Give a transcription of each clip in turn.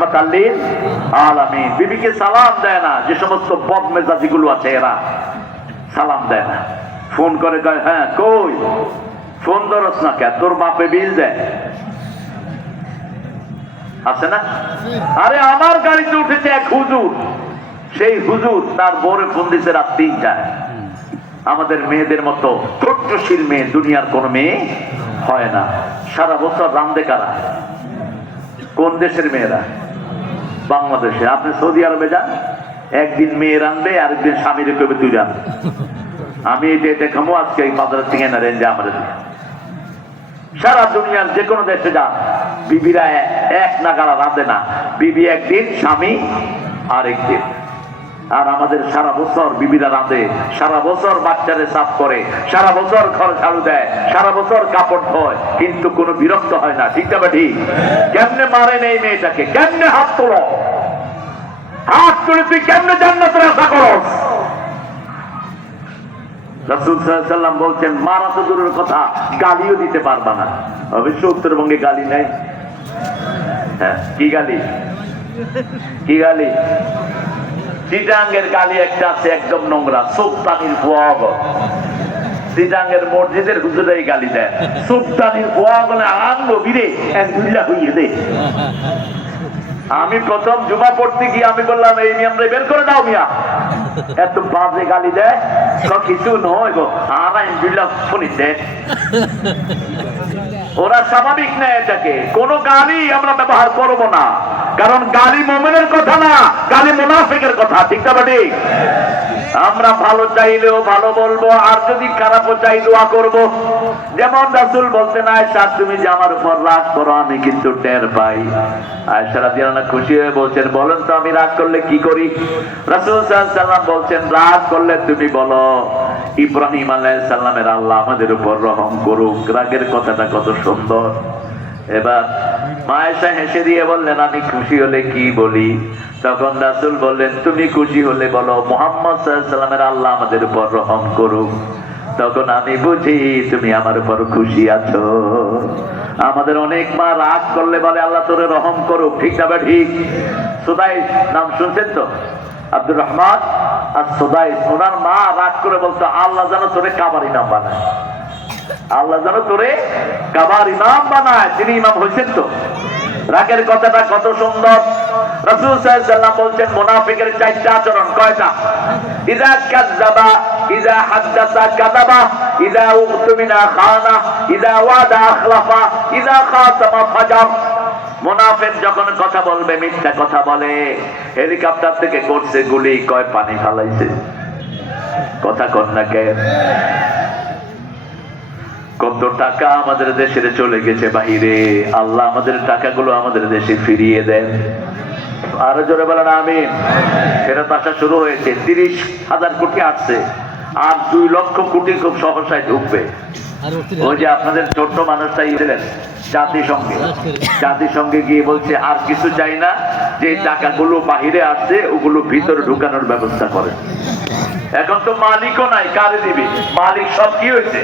রাহমাতাল লিল আলামিন। বিবিকে সালাম দেয় না, যে সমস্ত বদমেজাজি গুলো আছে এরা সালাম দেয় না। ফোন করে কয় হ্যাঁ কই, ফোন ধরস না কে, তোর বাপে বিল দেয় আছে না? আরে আমার গাড়িতে উঠেছে এক হুজুর, সেই হুজুর তার বউরে ফোন দিছে রাত 3টায়। আমাদের মেয়েদের মতো ছোট্টশীল মেয়ে দুনিয়ার কোন মেয়ে হয় না। সারা বছর রান্দে কারা? কোন দেশের মেয়েরা? বাংলাদেশে। আপনি সৌদি আরবে যান, একদিন মেয়ে রানবে, আরেকদিন স্বামীরে কবে তুই রান, আমি এটা খামো আজকে এই বাজারের থেকে না রেঞ্জে আমাদের। সারা দুনিয়ার যে কোনো দেশে যান, বিবিরা এক নাগাড়া রাঁধে না, বিবি একদিন, স্বামী আরেকদিন। আর আমাদের সারা বছর বিবিরা রাঁধে, সারা বছর বাচ্চারে সাফ করে, সারা বছর ঘর ঝাড়ু দেয়, সারা বছর কাপড় ধোয়, কিন্তু কোনো বিরক্ত হয় না। ঠিক না ঠিক? কেমনে মারেন এই মেয়েটাকে? কেমনে হাত তোলো, হাত তুলে তুই কেমনে জান্নাতের আশা করস? রাসূল সাল্লাল্লাহু আলাইহি ওয়াসাল্লাম বলছেন মারা তো দূরের কথা, গালিও দিতে পারবা না। অবশ্য উত্তরবঙ্গে গালি নাই। হ্যাঁ, কি গালি? কি গালি? চিটাঙ্গের গালি একটা আছে একদম নোংরা, সুলতানির বুয়াগ। চিটাঙ্গের মসজিদের হুজুরাই গালি দেয়, সুলতানির বুয়াগ বলে আনলো বীরে একদুল্লাহ হইয়ে দে। আমি প্রথম জুমা পড়তে গিয়ে আমি বললাম এই মিয়ামরে বের করে দাও মিয়া, এত বাজে গালি দেয়। কিছু নয় গো, আলহামদুলিল্লাহ শুনিছে। ওরা স্বাভাবিক নেয় এটাকে, কোন গালি আমরা ব্যবহার করব না, কারণ গালি মুমিনের কথা না, গালি মুনাফিকের কথা। ঠিক না ঠিক? আমরা ভালো চাইলেও ভালো বলবো, আর যদি খারাপও চাই দোয়া করব। যেমন রাসূল বলতেন আয়েশা তুমি যে আমার উপর রাগ করো আমি কিন্তু টের পাই। আয়েশা রাদিয়াল্লাহু আনহা খুশি হয়ে বলছেন বলেন তো আমি রাগ করলে কি করি? রাসূল সাল্লাল্লাহু আলাইহি ওয়াসাল্লাম বলছেন রাগ করলে তুমি বলো ইব্রাহিম আলাইহিস সালামের আল্লাহ আমাদের উপর রহম করুক। রাগের কথাটা কত সুন্দর। এবার আয়েশা হেসে দিয়ে বললেন আমি খুশি হলে কি বলি? তখন রাসূল বললেন তুমি খুশি হলে বলো মুহাম্মদ সাল্লাল্লাহু আলাইহি ওয়াসাল্লামের আল্লাহ আমাদের উপর রহম করুক। তখন আমি বুঝি তুমি আমার উপর খুশি আছো। আমাদের অনেক মা রাগ করলে বলে আল্লাহ তোরে রহম করুক। ঠিক না ঠিক? সুদাই নাম শুনছেন তো, আব্দুর রহমান আর সুদাই, ওনার মা রাগ করে বলতো আল্লাহ যেন তোরে কাবার ইমাম বানায়, আল্লাহ যেন তোরে কাবার ইমাম বানায়। তিনি ইমাম হয়েছেন তো। রাগের কথাটা কত সুন্দর। রাসূল সাল্লাল্লাহু আলাইহি ওয়াসাল্লাম বলছেন মুনাফিকের 4টা আচরণ। কয়টা? ইযা কাযাবা, ইযা হাদাসা কাযাবা, ইযা উতমিনা খানা, ইযা ওয়াদা আখলাফা, ইযা খাতামা ফাজার। মুনাফিক যখন কথা বলবে মিথ্যা কথা বলে। হেলিকপ্টার থেকে করছে গুলি, কয় পানি ফালাইছে। কথা কন না কেন? কত টাকা আমাদের দেশের চলে গেছে বাহিরে, আল্লাহ আমাদের টাকাগুলো আমাদের দেশে ফিরিয়ে দেন। আরো জোরে বলেন আমিন। ফেরত আসা শুরু হয়েছে, 30,000 কোটি আসছে, আর 2 লক্ষ কোটি খুব সহসায় ঢুকবে। ওই যে আপনাদের ছোট্ট মানুষটাই ছিলেন জাতিসংঘে গিয়ে বলছে আর কিছু চাই না, যে টাকাগুলো বাহিরে আসছে ওগুলো ভিতরে ঢুকানোর ব্যবস্থা করে। এখন তো মালিকও নাই, কারে দিবি? মালিক সব কি হয়েছে?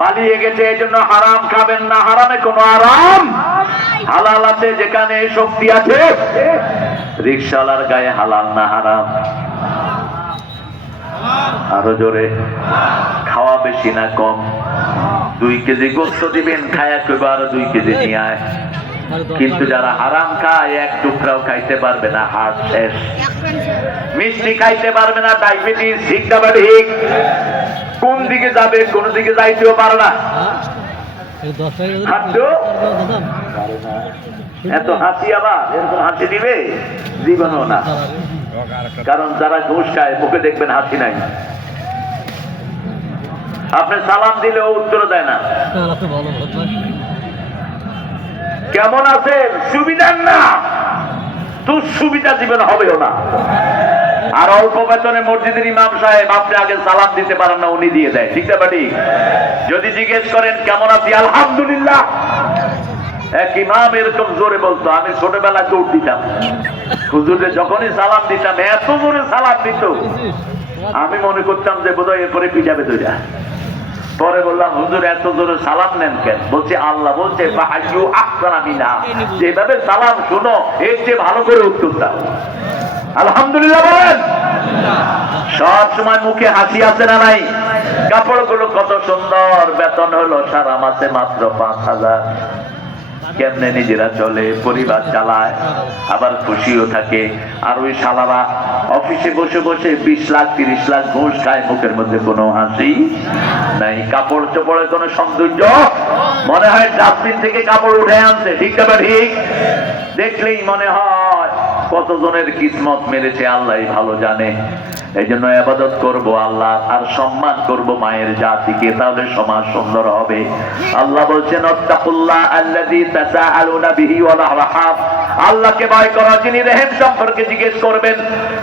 পালিয়ে গেছে। এই জন্য হারাম খাবেন না, হারামে কোনো আরাম। হালাল আছে যেখানে শক্তি আছে। রিকশাওয়ালার গায়ে হালাল না হারাম? আরো জোরে। খাওয়া বেশি না কম? 2 কেজি গোস্ত দিবেন, খায়া কইবা আরো 2 কেজি নিয়ে আয়। কিন্তু যারা হারাম খায় 1 টুকরাও খাইতে পারবে না, হাড় শেষ। মিষ্টি খাইতে পারবে না, ডায়াবেটিস। ঠিক না ঠিক? কোন দিকে যাবে, কোন দিকে যাইতেও পারে না। এত হাসি, আবার এরকম হাসি দিবে জীবনও না। কারণ যারা ঘুষ খায় মুখে দেখবেন হাসি নাই। আপনি সালাম দিলেও উত্তর দেয় না। কেমন আছেন? সুবিধার না, তোর সুবিধা জীবন হবেও না। আর অল্প বেতনে মসজিদের ইমাম সাহেব আপনি আগে সালাম দিতে পারেন না, উনি দিয়ে দেয়। ঠিক না ঠিক? যদি জিজ্ঞেস করেন কেমন আছি, আলহামদুলিল্লাহ। এক ইমাম এরকম জোরে বলতো, আমি ছোটবেলায় দৌড় দিতাম হুজুরে, যখনই সালাম দিতাম এত জোরে সালাম দিত, আমি মনে করতাম যে বোধহয় এরপরে পিটাবে দুইটা। পরে বললাম হুজুর এত জোরে সালাম নেন কেন? বলছে আল্লাহ বলছে ফাহাইয়ু আহসানা মিনহা, যেভাবে সালাম শুনো এর চেয়ে ভালো করে উত্তর দাও। আলহামদুলিল্লাহ বলেন। সব সময় মুখে হাসি আছে না নাই? কাপড়গুলো কত সুন্দর, বেতন হলো সারা মাসে মাত্র 5,000। কেমনে নিজেরা চলে, পরিবার চালায়, আবার খুশিও থাকে। আর ওই শালারা অফিসে বসে বসে 20 লাখ 30 লাখ ঘুষ খায়, মুখের মধ্যে কোনো হাসি নাই, কাপড় চোপড়ের কোনো সৌন্দর্য, মনে হয় ডাস্টবিন থেকে কাপড় উঠে আনছে। ঠিক না ঠিক? দেখলেই মনে হয় কতজনের কিসমত মেরেছে আল্লাহই ভালো জানে। এই জন্য ইবাদত করবো আল্লাহ আর সম্মান করব মায়ের জাতিকে, তাহলে সমাজ সুন্দর হবে। আল্লাহ বলছেন আত্তাকুল্লাহ আল্লাযী তাসাআলুনা বিহি ওয়াল আরহাম, আল্লাহকে ভয় করো যিনি রহিম সম্পর্কে জিজ্ঞেস করবেন।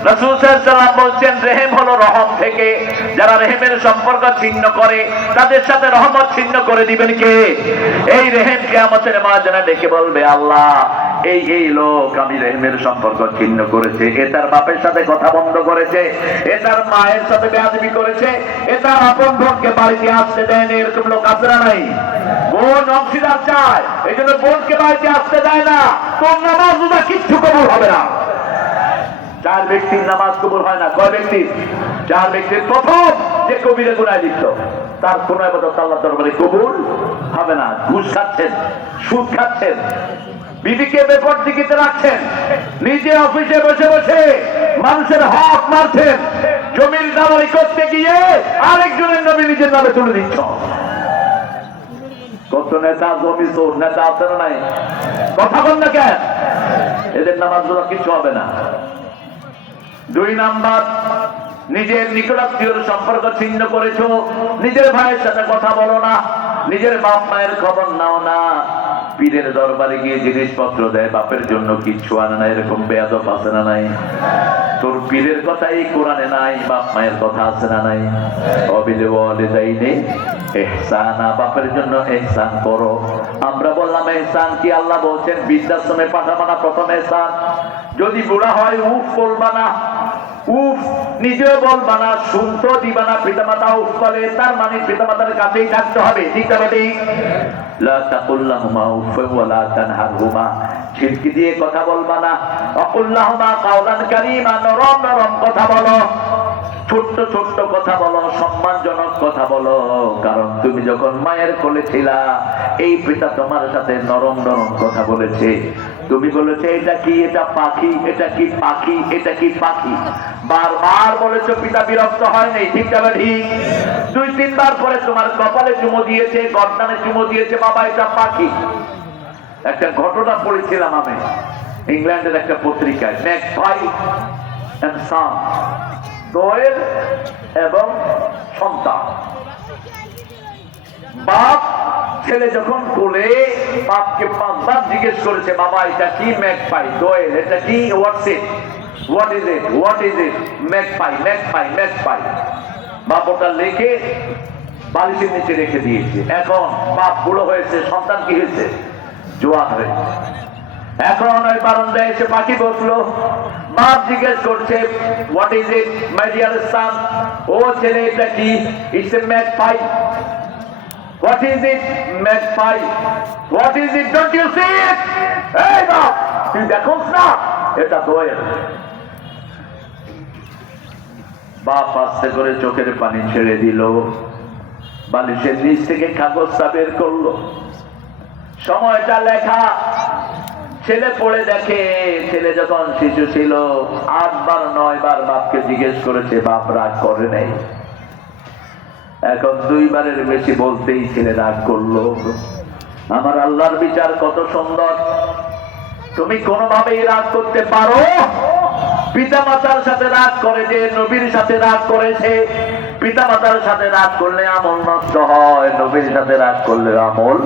রাসূল সাল্লাল্লাহু আলাইহি ওয়াসাল্লাম বলছেন রহিম হলো রহম থেকে, যারা রহিমের সম্পর্ক ছিন্ন করে তাদের সাথে রহমত ছিন্ন করে দিবেন কে? এই রহিম কিয়ামতের ময়দানে ডেকে বলবে আল্লাহ এই লোক আমি রহিমের সম্পর্ক ছিন্ন করেছে, এ তার বাপের সাথে কথা বন্ধ করেছে, এ তার মায়ের সাথে বেয়াদবি করেছে, এ তার আপন বোনকে বাড়িতে আসতে দেয় না। এরকম লোক আছে না নাই? বোন অংশীদার চায়, এই জন্য বোনকে বাড়িতে আসতে দেয় না। তোর নামাজ রোজা কিচ্ছু কবুল হবে না। 4 ব্যক্তির নামাজ কবুল হয় না। কয় ব্যক্তি? 4 ব্যক্তির প্রথম যে কবিরে গুনায় লিপ্ত, তার কোন ইবাদত আল্লাহর দরবারে কবুল হবে না। ঘুষ খাচ্ছেন, সুদ খাচ্ছেন, বিবিকে বেপরদিকিতে রাখছেন, নিজে অফিসে বসে বসে মানুষের হক মারছেন, জমির দালালি করতে গিয়ে আরেকজনের নবী নিজের নামে তুলে দিচ্ছ। কত নেতা জমি চোর নেতা আছে না নাই? কথা বল না কেন? এদের নামাজ রোজা কিছু হবে না। 2 নাম্বার, নিজের নিকটাত্মীয়র সম্পর্ক ছিন্ন করেছো, নিজের ভাইয়ের সাথে কথা বলো না, নিজের বাপ মায়ের খবর নাও না, পীরের দরবারে গিয়ে জিনিসপত্র দেয়, বাপের জন্য কিচ্ছু আনে না, এরকম বেয়াদব আছে না নাই? তোর পীরের কথা এই কোরআনে নাই, বাপ মায়ের কথা আছে না নাই? অবিল ওয়ালিদাইনি ইহসানা, বাপের জন্য ইহসান করো। আমরা বললাম ইহসান কি? আল্লাহ বলছেন বৃদ্ধাশ্রমে পাঠাবা না, প্রথম ইহসান। যদি বুড়া হয় উফ বলবা না, উফ নিজেও বলবা না, শুনতো দিবা না। পিতামাতা উফ বলে, তার মানে পিতামাতার কাছেই থাকতে হবে। ঠিক আছে ঠিক? লা তাকুল্লাহুমা উফ ওয়া লা তানহারহুমা, ছিটকি দিয়ে কথা বলবা না। আকুল্লাহুমা কাওলান কারীমা, নরম নরম কথা বলো, ছোট্ট ছোট্ট কথা বলো, সম্মানজনক কথা বলো। কারণ তুমি যখন মায়ের কোলে ছিলা, এই পিতা তোমার সাথে নরম নরম কথা বলেছে। তুমি বলেছে এটা কি? এটা পাখি। এটা কি? পাখি। এটা কি? পাখি। বারবার বলেছো, পিতা বিরক্ত হয় নাই। ঠিক আছে ঠিক? 2-3 বার পরে তোমার কপালে চুমো দিয়েছে, গর্দানে চুমো দিয়েছে, বাবা এটা পাখি। একটা ঘটনা পড়েছিলাম আমি ইংল্যান্ডের একটা পত্রিকায়, ম্যাকপাই এন্ড সান, দোয়েল এবং সন্তান। বাপ ছেলে যখন কোলে, বাপকে 5 বার জিজ্ঞেস করেছে, বাবা এটা কি? ম্যাকপাই। দোয়েল এটা কি? What's it? What is it? What is it? Magpie magpie magpie. বাপ ওটা লিখে বালিশের নিচে রেখে দিয়েছে। এখন বাপ বুড়ো হয়েছে, সন্তান কি হয়েছে? জোয়ান হয়েছে। এখন ওই বারান্দায় এসে পাখি বসলো, বাপ জিজ্ঞেস করছে what is it my dear son? ও ছেলে এটা কি? It's a magpie. What is it? Magpie. What is it? Don't you see it? এই বাপ তুই দেখোস না? এটা দোয়েল। বাপ আস্তে করে চোখের পানি ছেড়ে দিল, বালিশের নিচ থেকে কাগজটা বের করলো, সময়টা লেখা। ছেলে পড়ে দেখে, ছেলে যখন শিশু ছিল 8 বার 9 বার বাপকে জিজ্ঞেস করেছে, বাপ রাগ করে নাই। এখন 2 বারের বেশি বলতেই ছেলে রাগ করলো। আমার আল্লাহর বিচার কত সুন্দর! তুমি কোনোভাবেই রাগ করতে পারো? পিতা মাতার সাথে রাগ করে, যে নবীর সাথে রাগ করেছে। পিতা মাতার সাথে রাগ করলে আমল নষ্ট হয়, নবীর সাথে রাগ করলে আমল